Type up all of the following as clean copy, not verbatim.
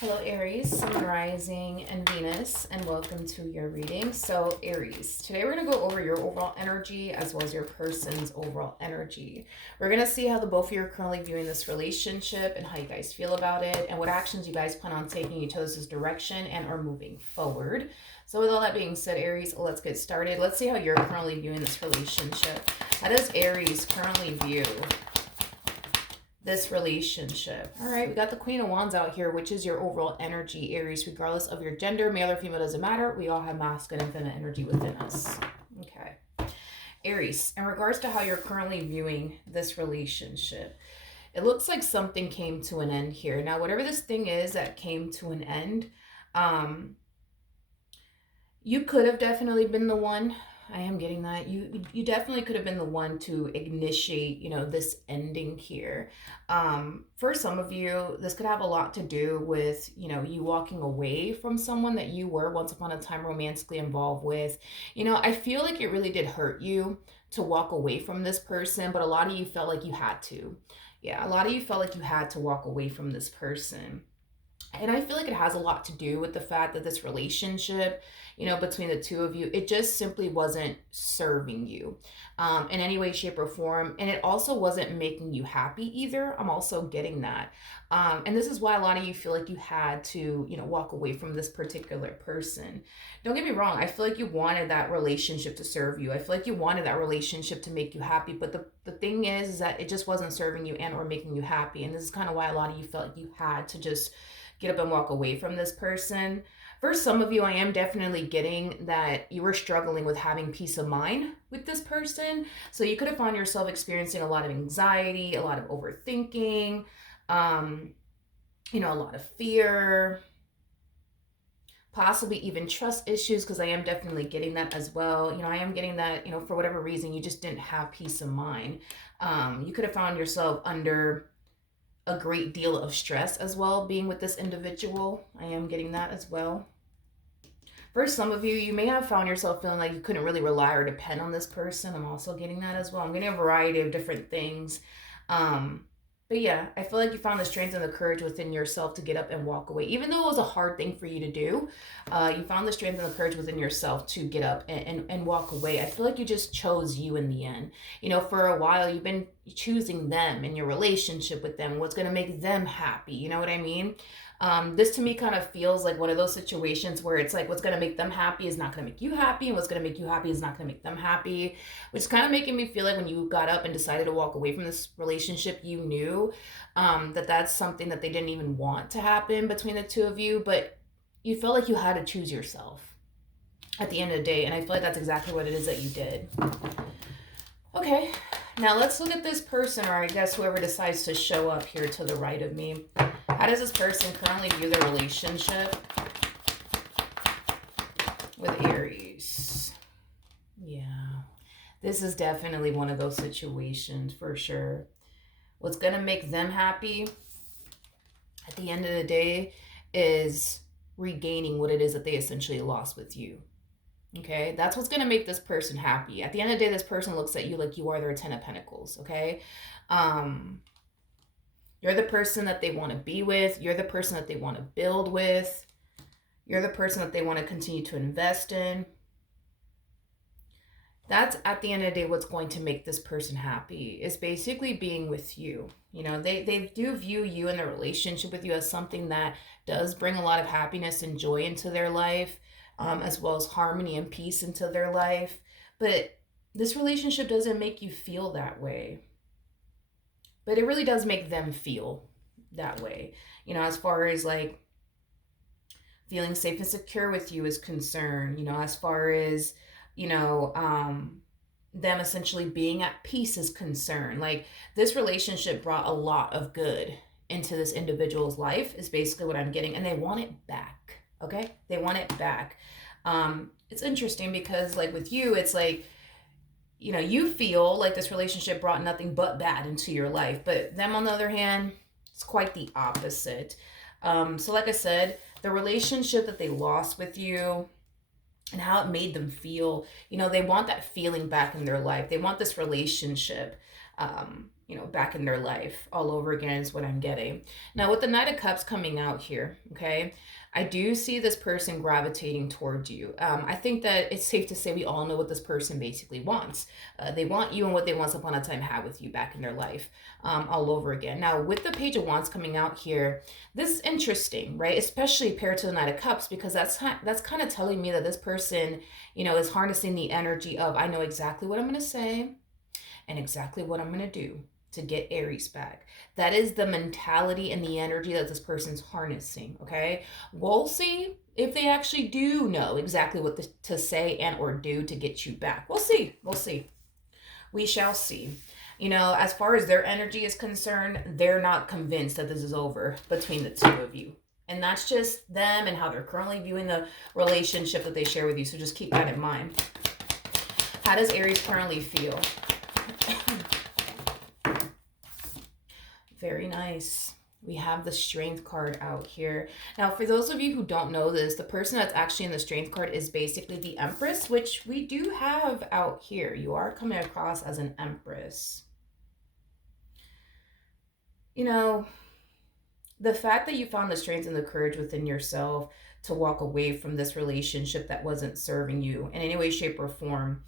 Hello, Aries, Sun Rising, and Venus, and welcome to your reading. So, Aries, today we're going to go over your overall energy as well as your person's overall energy. We're going to see how the both of you are currently viewing this relationship and how you guys feel about it and what actions you guys plan on taking each other's direction and are moving forward. So, with all that being said, Aries, let's get started. Let's see how you're currently viewing this relationship. How does Aries currently view this relationship? All right, we got the Queen of Wands out here, which is your overall energy, Aries. Regardless of your gender, male or female, doesn't matter. We all have masculine and feminine energy within us. Okay. Aries, in regards to how you're currently viewing this relationship, it looks like something came to an end here. Now, whatever this thing is that came to an end, you could have definitely been the one. I am getting that. You definitely could have been the one to initiate, this ending here. For some of you, this could have a lot to do with, you walking away from someone that you were once upon a time romantically involved with. I feel like it really did hurt you to walk away from this person, but a lot of you felt like you had to. Yeah, a lot of you felt like you had to walk away from this person. And I feel like it has a lot to do with the fact that this relationship, between the two of you, it just simply wasn't serving you in any way, shape, or form. And it also wasn't making you happy either. I'm also getting that. And this is why a lot of you feel like you had to, walk away from this particular person. Don't get me wrong. I feel like you wanted that relationship to serve you. I feel like you wanted that relationship to make you happy. But the thing is that it just wasn't serving you and or making you happy. And this is kind of why a lot of you felt like you had to just get up and walk away from this person. For some of you, I am definitely getting that you were struggling with having peace of mind with this person. So you could have found yourself experiencing a lot of anxiety, a lot of overthinking, a lot of fear, possibly even trust issues, because I am definitely getting that as well. I am getting that, for whatever reason, you just didn't have peace of mind. You could have found yourself under a great deal of stress as well being with this individual. I am getting that as well. For some of you, you may have found yourself feeling like you couldn't really rely or depend on this person. I'm also getting that as well. I'm getting a variety of different things. But yeah, I feel like you found the strength and the courage within yourself to get up and walk away. Even though it was a hard thing for you to do, you found the strength and the courage within yourself to get up and walk away. I feel like you just chose you in the end. For a while, you've been choosing them and your relationship with them, what's going to make them happy. You know what I mean? This to me kind of feels like one of those situations where it's like what's going to make them happy is not going to make you happy, and what's going to make you happy is not going to make them happy, which is kind of making me feel like when you got up and decided to walk away from this relationship, you knew that that's something that they didn't even want to happen between the two of you, but you felt like you had to choose yourself at the end of the day, and I feel like that's exactly what it is that you did. Okay, now let's look at this person, or I guess whoever decides to show up here to the right of me. How does this person currently view their relationship with Aries? Yeah, this is definitely one of those situations for sure. What's going to make them happy at the end of the day is regaining what it is that they essentially lost with you. Okay, that's what's going to make this person happy. At the end of the day, this person looks at you like you are their 10 of Pentacles, okay? You're the person that they want to be with. You're the person that they want to build with. You're the person that they want to continue to invest in. That's at the end of the day what's going to make this person happy, is basically being with you. They do view you and the relationship with you as something that does bring a lot of happiness and joy into their life, as well as harmony and peace into their life. But this relationship doesn't make you feel that way. But it really does make them feel that way. As far as like feeling safe and secure with you is concerned, as far as, them essentially being at peace is concerned. Like, this relationship brought a lot of good into this individual's life is basically what I'm getting. And they want it back. Okay? They want it back. It's interesting because like with you, it's like, you feel like this relationship brought nothing but bad into your life. But them, on the other hand, it's quite the opposite. So like I said, the relationship that they lost with you and how it made them feel, they want that feeling back in their life. They want this relationship back in their life all over again is what I'm getting. Now, with the Knight of Cups coming out here, okay, I do see this person gravitating towards you. I think that it's safe to say we all know what this person basically wants. They want you and what they once upon a time had with you back in their life, all over again. Now, with the Page of Wands coming out here, this is interesting, right? Especially paired to the Knight of Cups, because that's kind of telling me that this person, is harnessing the energy of, I know exactly what I'm going to say and exactly what I'm going to do to get Aries back. That is the mentality and the energy that this person's harnessing, okay? We'll see if they actually do know exactly what to say and or do to get you back. We'll see. We'll see. We shall see. As far as their energy is concerned, they're not convinced that this is over between the two of you. And that's just them and how they're currently viewing the relationship that they share with you. So just keep that in mind. How does Aries currently feel? Very nice. We have the Strength card out here. Now, for those of you who don't know this, the person that's actually in the Strength card is basically the Empress, which we do have out here. You are coming across as an Empress. The fact that you found the strength and the courage within yourself to walk away from this relationship that wasn't serving you in any way, shape, or form,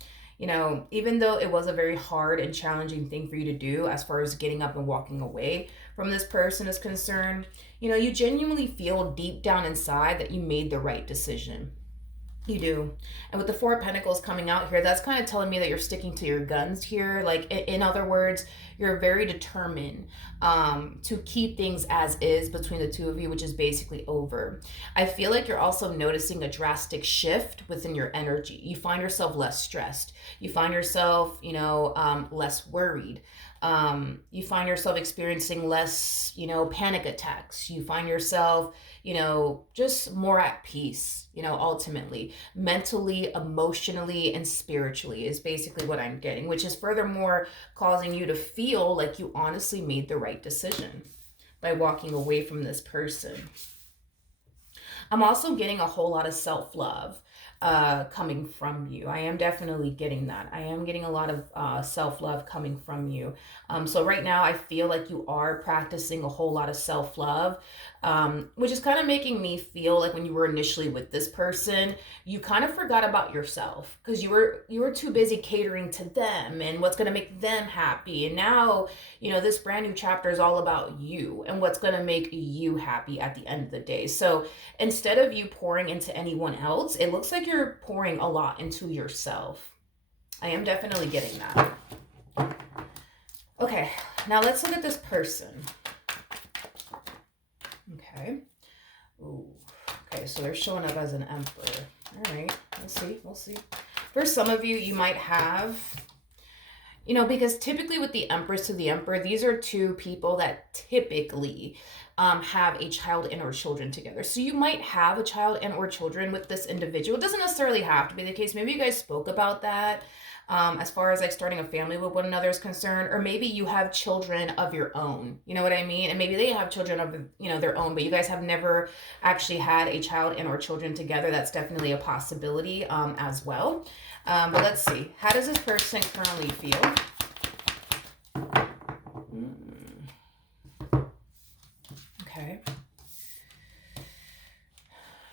even though it was a very hard and challenging thing for you to do as far as getting up and walking away from this person is concerned, you genuinely feel deep down inside that you made the right decision. You do. And with the Four of Pentacles coming out here, that's kind of telling me that you're sticking to your guns here. Like, in other words, you're very determined to keep things as is between the two of you, which is basically over. I feel like you're also noticing a drastic shift within your energy. You find yourself less stressed. You find yourself, less worried. You find yourself experiencing less, panic attacks. You find yourself, just more at peace, ultimately, mentally, emotionally, and spiritually is basically what I'm getting, which is furthermore causing you to feel like you honestly made the right decision by walking away from this person. I'm also getting a whole lot of self-love coming from you. I am definitely getting that. I am getting a lot of self-love coming from you. So right now I feel like you are practicing a whole lot of self-love, which is kind of making me feel like when you were initially with this person, you kind of forgot about yourself because you were too busy catering to them and what's going to make them happy. And now, this brand new chapter is all about you and what's going to make you happy at the end of the day. So instead of you pouring into anyone else, it looks like you're pouring a lot into yourself. I am definitely getting that. Okay, now let's look at this person. Okay. Ooh. Okay, so they're showing up as an Emperor. All right, we'll see. For some of you, you might have, because typically with the Empress to the Emperor, these are two people that typically have a child and or children together. So you might have a child and or children with this individual. It doesn't necessarily have to be the case. Maybe you guys spoke about that as far as like starting a family with one another is concerned, or maybe you have children of your own, you know what I mean? And maybe they have children of, their own, but you guys have never actually had a child and or children together. That's definitely a possibility as well. But let's see. How does this person currently feel? Okay.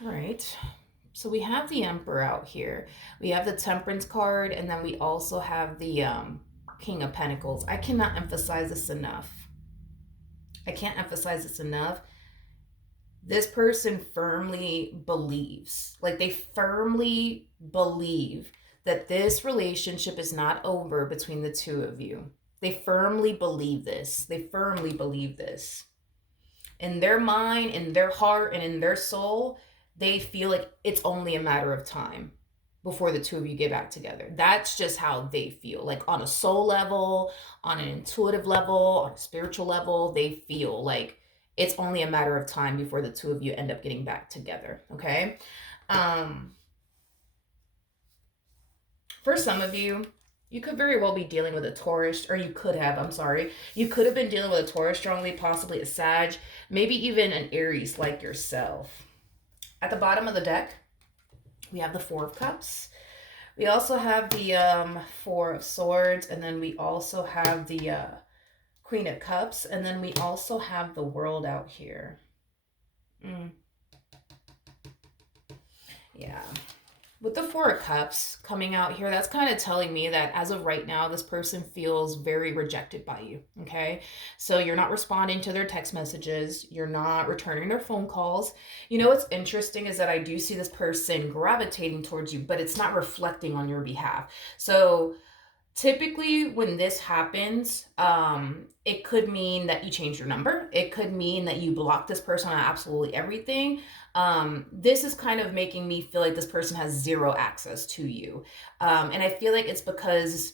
All right. So we have the Emperor out here. We have the Temperance card, and then we also have the King of Pentacles. I cannot emphasize this enough. This person firmly believes, they firmly believe that this relationship is not over between the two of you. They firmly believe this. In their mind, in their heart, and in their soul, they feel like it's only a matter of time before the two of you get back together. That's just how they feel. Like on a soul level, on an intuitive level, on a spiritual level, they feel like it's only a matter of time before the two of you end up getting back together, okay? For some of you, you could very well be dealing with a Taurus, or you could have been dealing with a Taurus strongly, possibly a Sag, maybe even an Aries like yourself. At the bottom of the deck, we have the Four of Cups. We also have the Four of Swords, and then we also have the Queen of Cups, and then we also have the World out here. Mm, yeah. With the Four of Cups coming out here, that's kind of telling me that as of right now, this person feels very rejected by you. Okay. So you're not responding to their text messages, you're not returning their phone calls. You know what's interesting is that I do see this person gravitating towards you, but it's not reflecting on your behalf. So typically when this happens, it could mean that you change your number, it could mean that you block this person on absolutely everything. This is kind of making me feel like this person has zero access to you, and I feel like it's because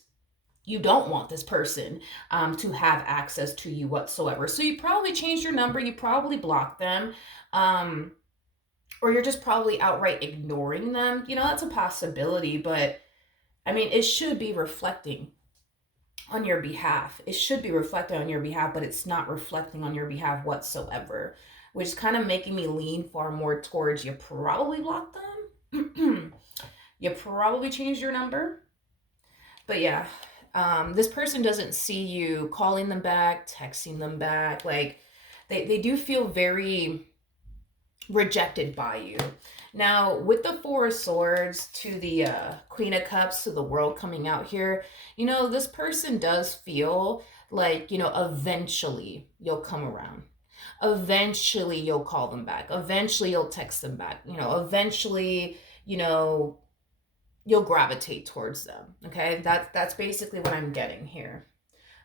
you don't want this person to have access to you whatsoever. So you probably changed your number, you probably blocked them, um, or you're just probably outright ignoring them. You know, that's a possibility, but I mean, it should be reflecting on your behalf. It should be reflected on your behalf, but it's not reflecting on your behalf whatsoever, which is kind of making me lean far more towards you probably blocked them. You probably changed your number. But yeah, this person doesn't see you calling them back, texting them back. Like, they do feel very rejected by you. Now, with the Four of Swords to the Queen of Cups to the World coming out here, you know, this person does feel like, you know, eventually you'll come around. Eventually you'll call them back. Eventually you'll text them back. You know, eventually, you know, you'll gravitate towards them. Okay? That's basically what I'm getting here.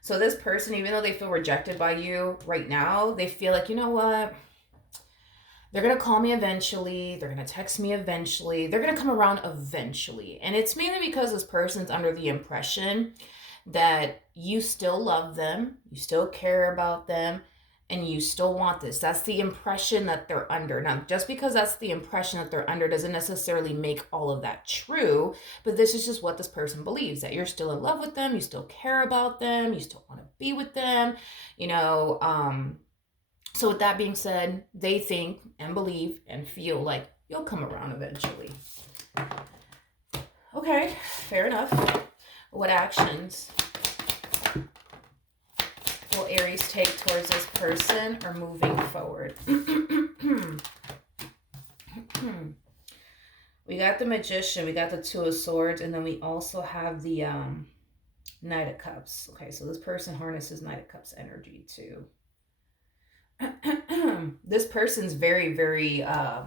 So this person, even though they feel rejected by you right now, they feel like, you know what? They're going to call me eventually. They're going to text me eventually. They're going to come around eventually. And it's mainly because this person's under the impression that you still love them, you still care about them, and you still want this. That's the impression that they're under. Now, just because that's the impression that they're under doesn't necessarily make all of that true, but this is just what this person believes, that you're still in love with them, you still care about them, you still want to be with them, you know, so with that being said, they think and believe and feel like you'll come around eventually. Okay, fair enough. What actions will Aries take towards this person or moving forward? We got the Magician, we got the Two of Swords, and then we also have the Knight of Cups. Okay, so this person harnesses Knight of Cups energy too. This person's very, very, I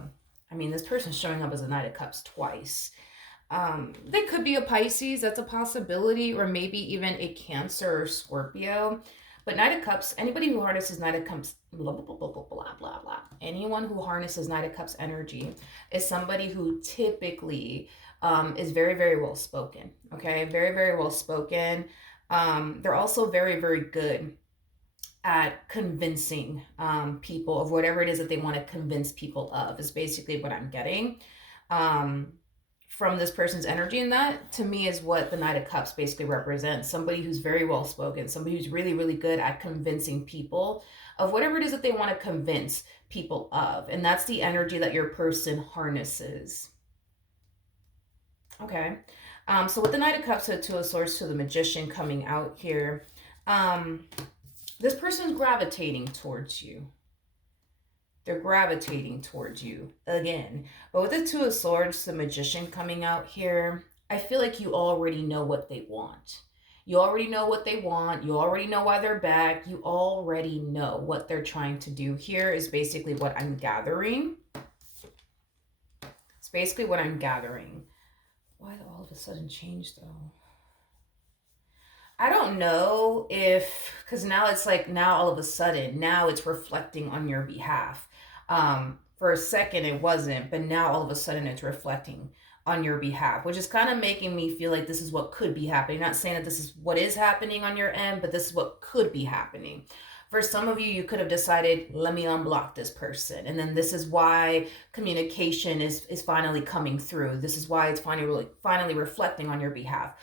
mean, this person's showing up as a Knight of Cups twice. They could be a Pisces, that's a possibility, or maybe even a Cancer or Scorpio. But Knight of Cups, anybody who harnesses Knight of Cups, blah, blah, blah, blah, blah, blah, blah. Anyone who harnesses Knight of Cups energy is somebody who typically is very, very well spoken. Okay, very, very well spoken. They're also very, very good at convincing people of whatever it is that they want to convince people of, is basically what I'm getting from this person's energy. And that to me is what the Knight of Cups basically represents. Somebody who's very well spoken, somebody who's really, really good at convincing people of whatever it is that they want to convince people of. And that's the energy that your person harnesses. Okay. So with the Knight of Cups to the Two of Swords to the Magician coming out here, this person's gravitating towards you. They're gravitating towards you again. But with the Two of Swords, the Magician coming out here, I feel like you already know what they want. You already know what they want. You already know why they're back. You already know what they're trying to do here is basically what I'm gathering. It's basically what I'm gathering. Why did all of a sudden change though? I don't know if, because now it's like, now all of a sudden, now it's reflecting on your behalf. For a second it wasn't, but now all of a sudden it's reflecting on your behalf, which is kind of making me feel like this is what could be happening. Not saying that this is what is happening on your end, but this is what could be happening. For some of you, you could have decided, let me unblock this person. And then this is why communication is finally coming through. This is why it's finally reflecting on your behalf.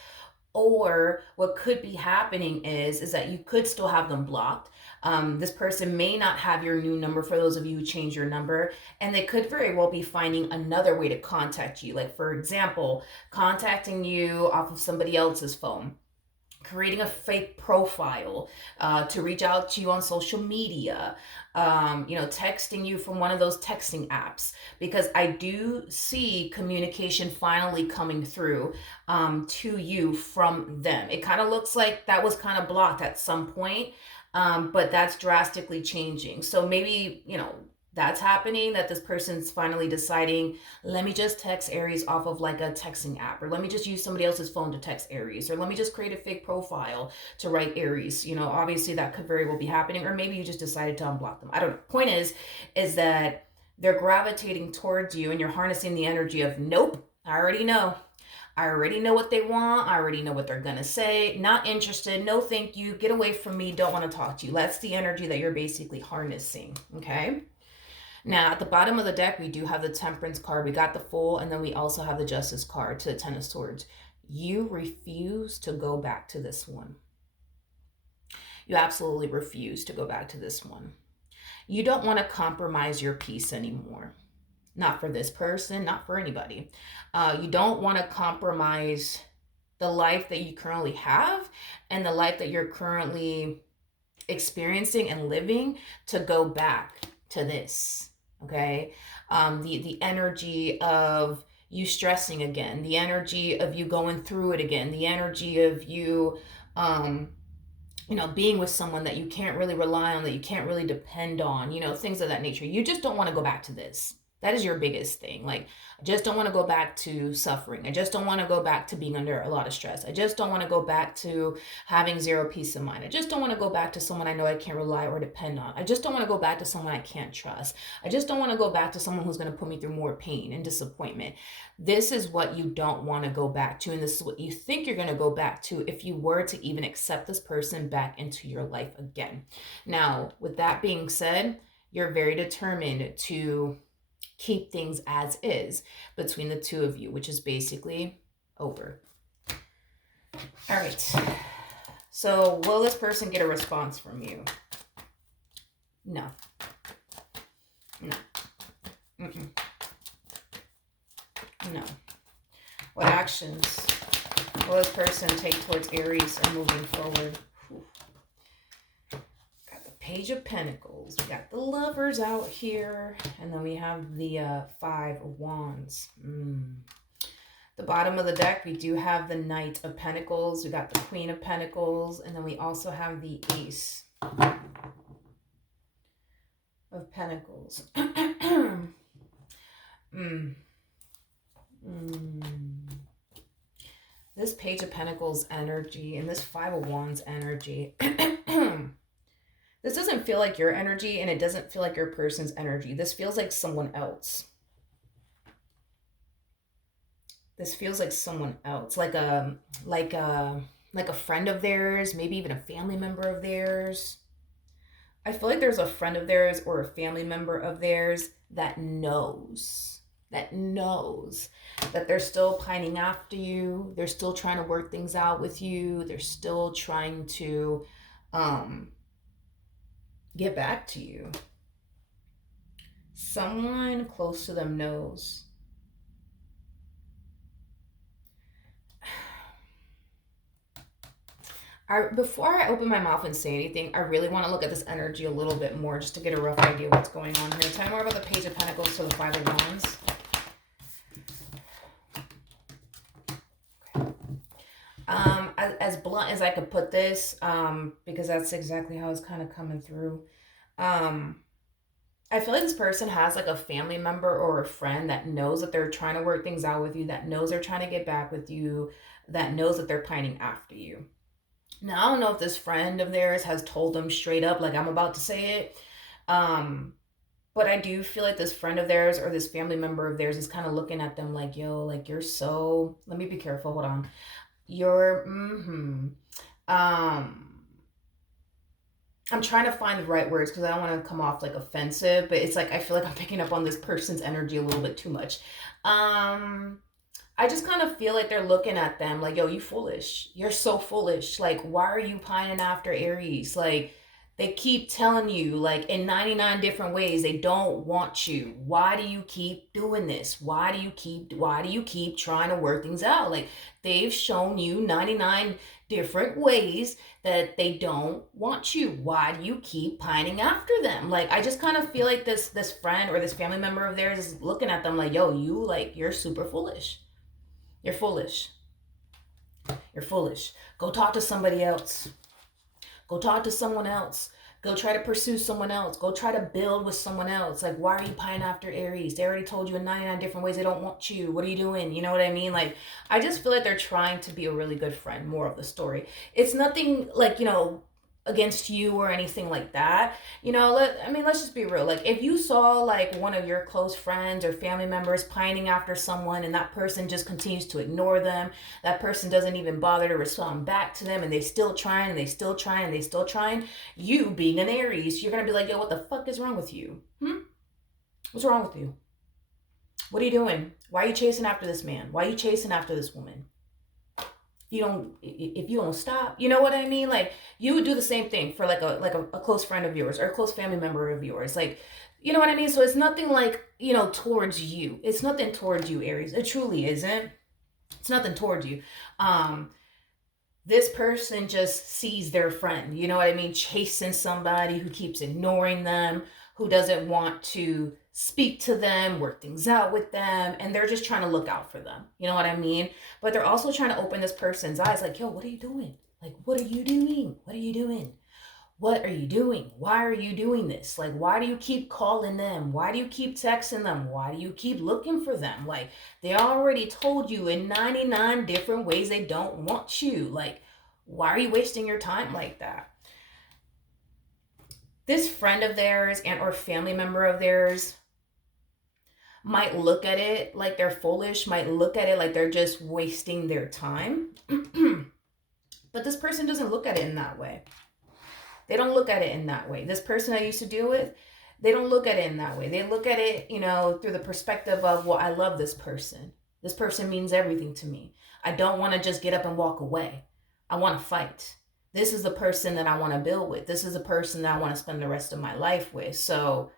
Or what could be happening is that you could still have them blocked. This person may not have your new number, for those of you who change your number, and they could very well be finding another way to contact you. Like, for example, contacting you off of somebody else's phone, creating a fake profile to reach out to you on social media, texting you from one of those texting apps, because I do see communication finally coming through to you from them. It kind of looks like that was kind of blocked at some point, but that's drastically changing. So maybe, that's happening, that this person's finally deciding, let me just text Aries off of like a texting app, or let me just use somebody else's phone to text Aries, or let me just create a fake profile to write Aries. Obviously that could very well be happening, or maybe you just decided to unblock them. I don't know. Point is that they're gravitating towards you, and you're harnessing the energy of, nope, I already know. I already know what they want. I already know what they're going to say. Not interested. No, thank you. Get away from me. Don't want to talk to you. That's the energy that you're basically harnessing. Okay. Now, at the bottom of the deck, we do have the Temperance card. We got the Fool, and then we also have the Justice card to the Ten of Swords. You refuse to go back to this one. You absolutely refuse to go back to this one. You don't want to compromise your peace anymore. Not for this person, not for anybody. You don't want to compromise the life that you currently have and the life that you're currently experiencing and living to go back to this. Okay. The energy of you stressing again, the energy of you going through it again, the energy of you being with someone that you can't really rely on, that you can't really depend on, things of that nature. You just don't want to go back to this. That is your biggest thing. Like, I just don't want to go back to suffering. I just don't want to go back to being under a lot of stress. I just don't want to go back to having zero peace of mind. I just don't want to go back to someone I know I can't rely or depend on. I just don't want to go back to someone I can't trust. I just don't want to go back to someone who's going to put me through more pain and disappointment. This is what you don't want to go back to. And this is what you think you're going to go back to if you were to even accept this person back into your life again. Now, with that being said, you're very determined to keep things as is between the two of you, which is basically over. All right. So will this person get a response from you? No. No. Mm-mm. No. What actions will this person take towards Aries and moving forward? Whew. Page of Pentacles. We got the Lovers out here. And then we have the Five of Wands. The bottom of the deck, we do have the Knight of Pentacles. We got the Queen of Pentacles. And then we also have the Ace of Pentacles. This Page of Pentacles energy and this Five of Wands energy... This doesn't feel like your energy, and it doesn't feel like your person's energy. This feels like someone else. This feels like someone else, like a friend of theirs, maybe even a family member of theirs. I feel like there's a friend of theirs or a family member of theirs that knows that they're still pining after you. They're still trying to work things out with you. They're still trying to get back to you. Someone close to them knows. Before I open my mouth and say anything, I really want to look at this energy a little bit more just to get a rough idea of what's going on here. Tell me more about the Page of Pentacles to the Five of Wands. As blunt as I could put this, because that's exactly how it's kind of coming through. I feel like this person has like a family member or a friend that knows that they're trying to work things out with you, that knows they're trying to get back with you, that knows that they're pining after you. Now, I don't know if this friend of theirs has told them straight up, like I'm about to say it, but I do feel like this friend of theirs or this family member of theirs is kind of looking at them like, yo, like you're so, let me be careful, hold on. You're, I'm trying to find the right words because I don't want to come off like offensive, but it's like, I feel like I'm picking up on this person's energy a little bit too much. I just kind of feel like they're looking at them like, yo, you foolish. You're so foolish. Like, why are you pining after Aries? Like, They keep telling you, like, in 99 different ways, they don't want you. Why do you keep doing this? Why do you keep trying to work things out? Like, they've shown you 99 different ways that they don't want you. Why do you keep pining after them? Like, I just kind of feel like this friend or this family member of theirs is looking at them like, yo, you're super foolish. You're foolish. You're foolish. Go talk to somebody else. Go talk to someone else. Go try to pursue someone else. Go try to build with someone else. Like, why are you pining after Aries? They already told you in 99 different ways they don't want you. What are you doing? You know what I mean? Like, I just feel like they're trying to be a really good friend, more of the story. It's nothing like, against you or anything like that. Let's just be real. Like, if you saw like one of your close friends or family members pining after someone and that person just continues to ignore them, that person doesn't even bother to respond back to them, and they still trying and they still trying and they still trying, you being an Aries, you're gonna be like, yo, what the fuck is wrong with you? What's wrong with you? What are you doing? Why are you chasing after this man? Why are you chasing after this woman? If you don't stop, you know what I mean? Like, you would do the same thing for like a close friend of yours or a close family member of yours. Like, you know what I mean? So it's nothing like, towards you. It's nothing towards you, Aries. It truly isn't. It's nothing towards you. Um, this person just sees their friend, you know what I mean, chasing somebody who keeps ignoring them, who doesn't want to speak to them, work things out with them, and they're just trying to look out for them. You know what I mean? But they're also trying to open this person's eyes, like, yo, what are you doing? Like, what are you doing? What are you doing? What are you doing? Why are you doing this? Like, why do you keep calling them? Why do you keep texting them? Why do you keep looking for them? Like, they already told you in 99 different ways they don't want you. Like, why are you wasting your time like that? This friend of theirs and or family member of theirs might look at it like they're foolish, might look at it like they're just wasting their time. But this person doesn't look at it in that way. They don't look at it in that way. This person I used to deal with, they don't look at it in that way. They look at it, through the perspective of, well, I love this person. This person means everything to me. I don't want to just get up and walk away. I want to fight. This is the person that I want to build with. This is the person that I want to spend the rest of my life with. So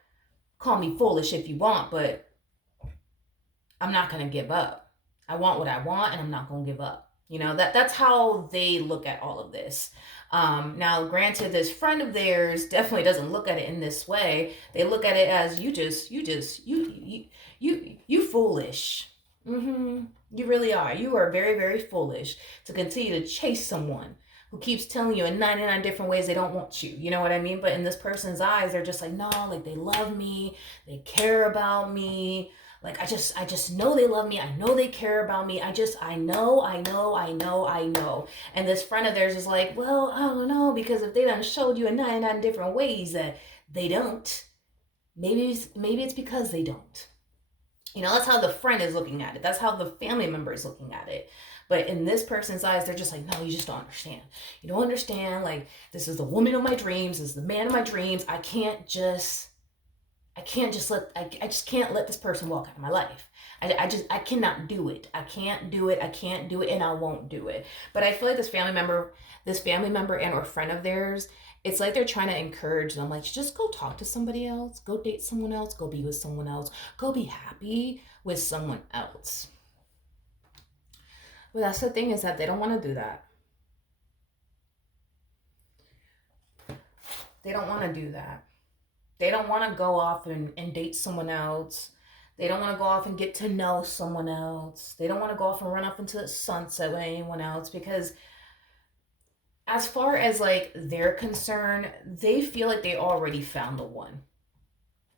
call me foolish if you want, but I'm not going to give up. I want what I want, and I'm not going to give up. That's how they look at all of this. Now, granted, this friend of theirs definitely doesn't look at it in this way. They look at it as you foolish. You really are. You are very, very foolish to continue to chase someone who keeps telling you in 99 different ways they don't want you. You know what I mean? But in this person's eyes, they're just like, no, like, they love me. They care about me. Like, I just know they love me. I know they care about me. I know. And this friend of theirs is like, well, I don't know, because if they done showed you in 99 different ways that they don't, maybe it's because they don't. That's how the friend is looking at it. That's how the family member is looking at it. But in this person's eyes, they're just like, no, you just don't understand. You don't understand. Like, this is the woman of my dreams. This is the man of my dreams. I just can't let this person walk out of my life. I cannot do it. I can't do it. And I won't do it. But I feel like this family member and or friend of theirs, it's like they're trying to encourage them, like, just go talk to somebody else, go date someone else, go be with someone else, go be happy with someone else. But that's the thing, is that they don't want to do that. They don't want to do that. They don't want to go off and date someone else. They don't want to go off and get to know someone else. They don't want to go off and run off into the sunset with anyone else, because as far as like they're concerned, they feel like they already found the one.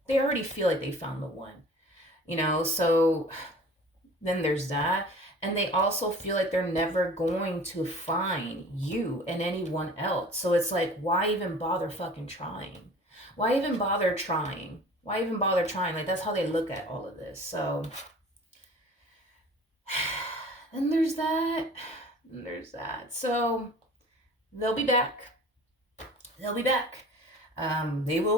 They already feel like they found the one. So then there's that. And they also feel like they're never going to find you and anyone else. So it's like, why even bother fucking trying? Why even bother trying? Like, that's how they look at all of this. So then there's that. So they'll be back. They will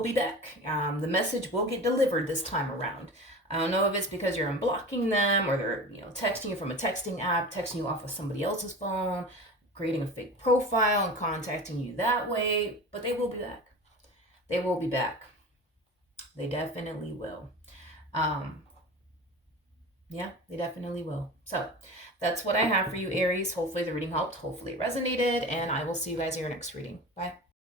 be back. The message will get delivered this time around. I don't know if it's because you're unblocking them, or they're, texting you from a texting app, texting you off of somebody else's phone, creating a fake profile and contacting you that way, but they will be back. They will be back. They definitely will. Um, yeah, they definitely will. So that's what I have for you, Aries. Hopefully the reading helped. Hopefully it resonated. And I will see you guys in your next reading. Bye.